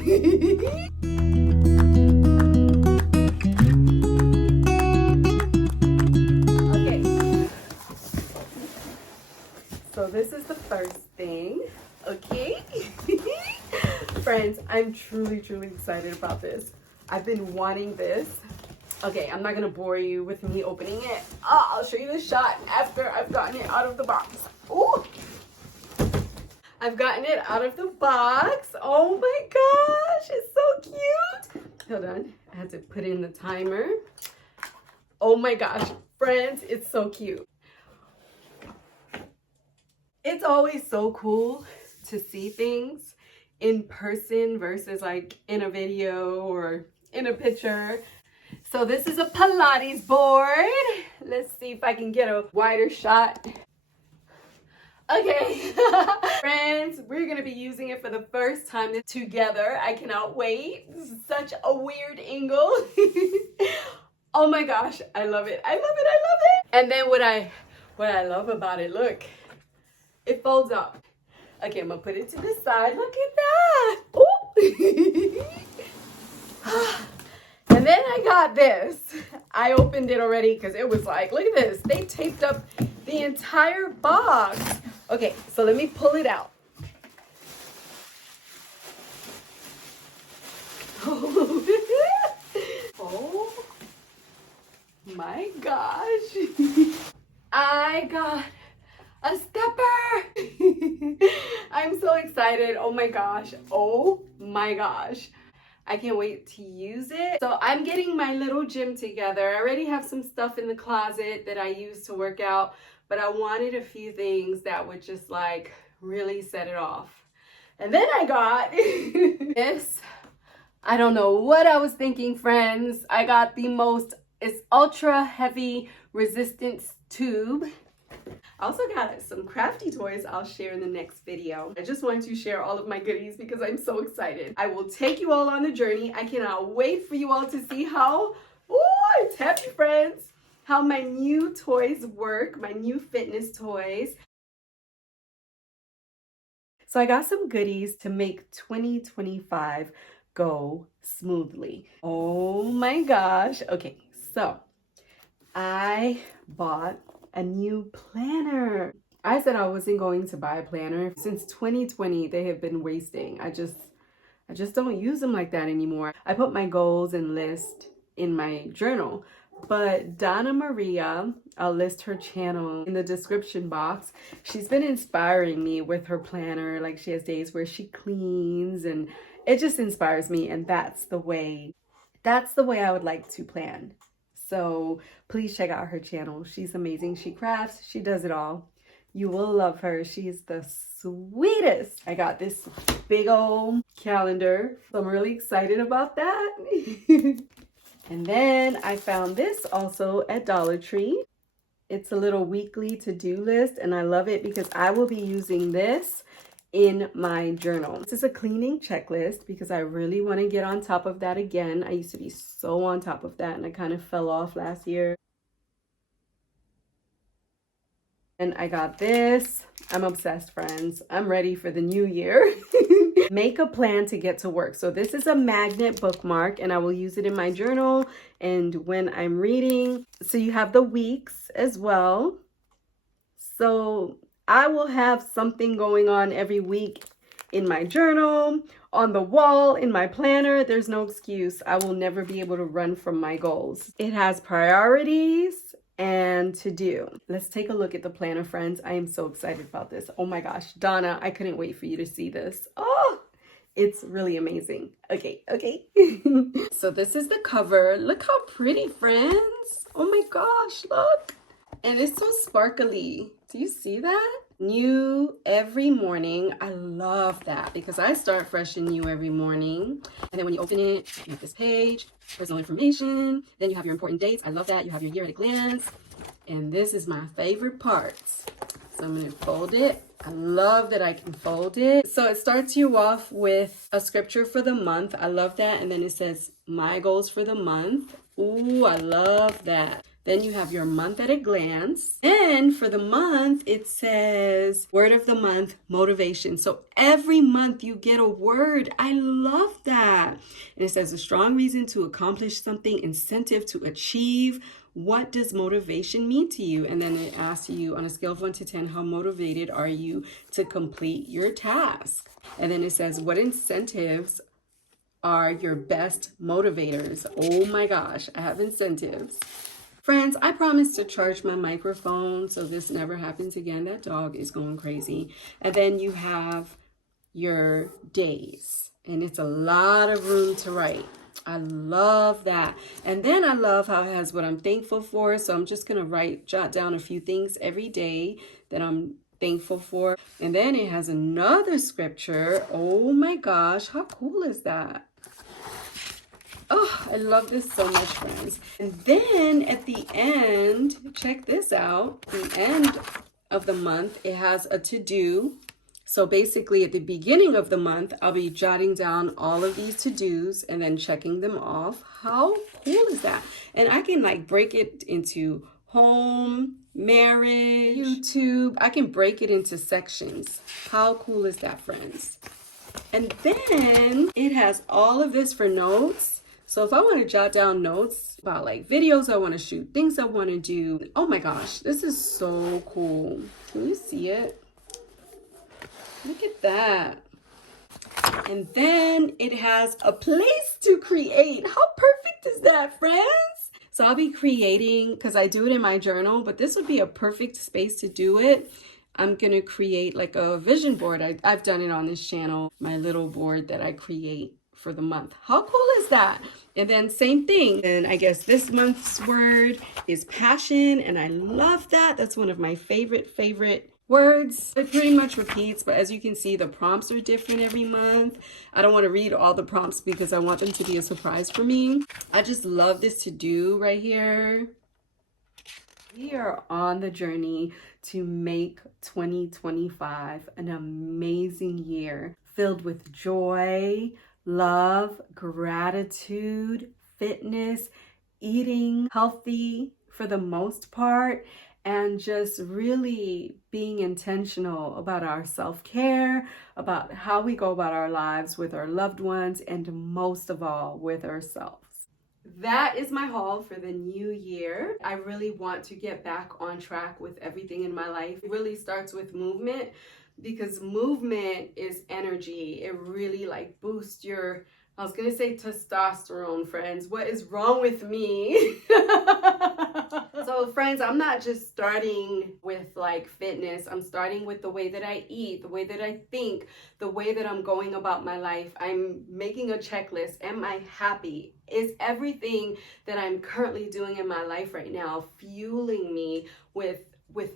Okay. So this is the first thing. Okay. Friends, I'm truly excited about this. I've been wanting this. Okay, I'm not gonna bore you with me opening it. I'll show you the shot after I've gotten it out of the box. Ooh! I've gotten it out of the box. Oh my gosh, it's so cute. Hold on, I had to put in the timer. Oh my gosh, friends, it's so cute. It's always so cool to see things in person versus like in a video or in a picture. So this is a Pilates board. Let's see if I can get a wider shot. Okay, friends, we're gonna be using it for the first time together. I cannot wait. This is such a weird angle. Oh my gosh, I love it. I love it. I love it. And then what I love about it, look, it folds up. Okay, I'm gonna put it to the side. Look at that. Ooh. And then I got this. I opened it already because it was like, look at this. They taped up the entire box. Okay, so let me pull it out. Oh my gosh. I got a stepper. I'm so excited. Oh my gosh. Oh my gosh. I can't wait to use it. So I'm getting my little gym together. I already have some stuff in the closet that I use to work out, but I wanted a few things that would just like really set it off. And then I got this. I don't know what I was thinking, friends. I got it's ultra heavy resistance tube. I also got some crafty toys I'll share in the next video. I just wanted to share all of my goodies because I'm so excited. I will take you all on the journey. I cannot wait for you all to see how, I'm happy, friends, how my new toys work, my new fitness toys. So I got some goodies to make 2025 go smoothly. Oh my gosh. Okay, so I bought a new planner. I said I wasn't going to buy a planner. Since 2020, they have been wasting. I just don't use them like that anymore. I put my goals and list in my journal. But Donna Maria, I'll list her channel in the description box. She's been inspiring me with her planner. Like she has days where she cleans and it just inspires me. And that's the way I would like to plan. So please check out her channel. She's amazing. She crafts, she does it all. You will love her. She's the sweetest. I got this big old calendar. So I'm really excited about that. And then I found this also at Dollar Tree. It's a little weekly to-do list and I love it because I will be using this in my journal. This is a cleaning checklist because I really want to get on top of that again. I used to be so on top of that and I kind of fell off last year. And I got this. I'm obsessed, friends. I'm ready for the new year. Make a plan to get to work. So this is a magnet bookmark and I will use it in my journal and when I'm reading. So you have the weeks as well. So I will have something going on every week in my journal, on the wall, in my planner. There's no excuse. I will never be able to run from my goals. It has priorities and to do. Let's take a look at the planner, friends. I am so excited about this. Oh my gosh, Donna, I couldn't wait for you to see this. Oh, it's really amazing. Okay. So this is the cover. Look how pretty, friends. Oh my gosh, look. And it's so sparkly. Do you see that? New every morning. I love that because I start fresh and new every morning. And then when you open it, you have this page, personal information. Then you have your important dates. I love that. You have your year at a glance. And this is my favorite part. So I'm going to fold it. I love that I can fold it. So it starts you off with a scripture for the month. I love that. And then it says my goals for the month. Ooh, I love that. Then you have your month at a glance. And for the month, it says word of the month, motivation. So every month you get a word. I love that. And it says a strong reason to accomplish something, incentive to achieve. What does motivation mean to you? And then it asks you on a scale of 1 to 10, how motivated are you to complete your task? And then it says, what incentives are your best motivators? Oh my gosh, I have incentives. Friends, I promise to charge my microphone so this never happens again. That dog is going crazy. And then you have your days, and it's a lot of room to write. I love that. And then I love how it has what I'm thankful for. So I'm just going to jot down a few things every day that I'm thankful for. And then it has another scripture. Oh my gosh, how cool is that? Oh, I love this so much, friends. And then at the end, check this out. The end of the month, it has a to-do. So basically at the beginning of the month, I'll be jotting down all of these to-dos and then checking them off. How cool is that? And I can like break it into home, marriage, YouTube. I can break it into sections. How cool is that, friends? And then it has all of this for notes. So if I want to jot down notes about like videos I want to shoot, things I want to do. Oh my gosh, this is so cool. Can you see it? Look at that. And then it has a place to create. How perfect is that, friends? So I'll be creating, because I do it in my journal, but this would be a perfect space to do it. I'm going to create like a vision board. I've done it on this channel, my little board that I create for the month. How cool is that? And then same thing. And I guess this month's word is passion. And I love that. That's one of my favorite words. It pretty much repeats, but as you can see, the prompts are different every month. I don't want to read all the prompts because I want them to be a surprise for me. I just love this to do right here. We are on the journey to make 2025 an amazing year filled with joy, love, gratitude, fitness, eating healthy for the most part, and just really being intentional about our self-care, about how we go about our lives with our loved ones, and most of all, with ourselves. That is my haul for the new year. I really want to get back on track with everything in my life. It really starts with movement, because movement is energy. It really like boosts your, I was gonna say testosterone, friends. What is wrong with me? So friends, I'm not just starting with like fitness. I'm starting with the way that I eat, the way that I think, the way that I'm going about my life. I'm making a checklist. Am I happy? Is everything that I'm currently doing in my life right now fueling me with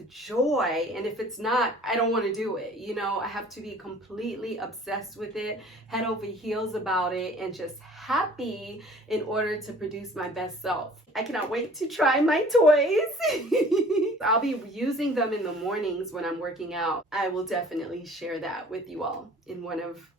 joy? And if it's not, I don't want to do it. You know, I have to be completely obsessed with it, head over heels about it, and just happy in order to produce my best self. I cannot wait to try my toys. I'll be using them in the mornings when I'm working out. I will definitely share that with you all in one of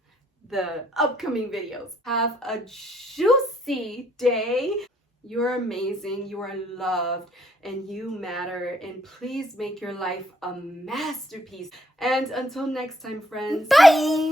the upcoming videos. Have a juicy day. You're amazing, you are loved, and you matter. And please make your life a masterpiece. And until next time, friends. Bye!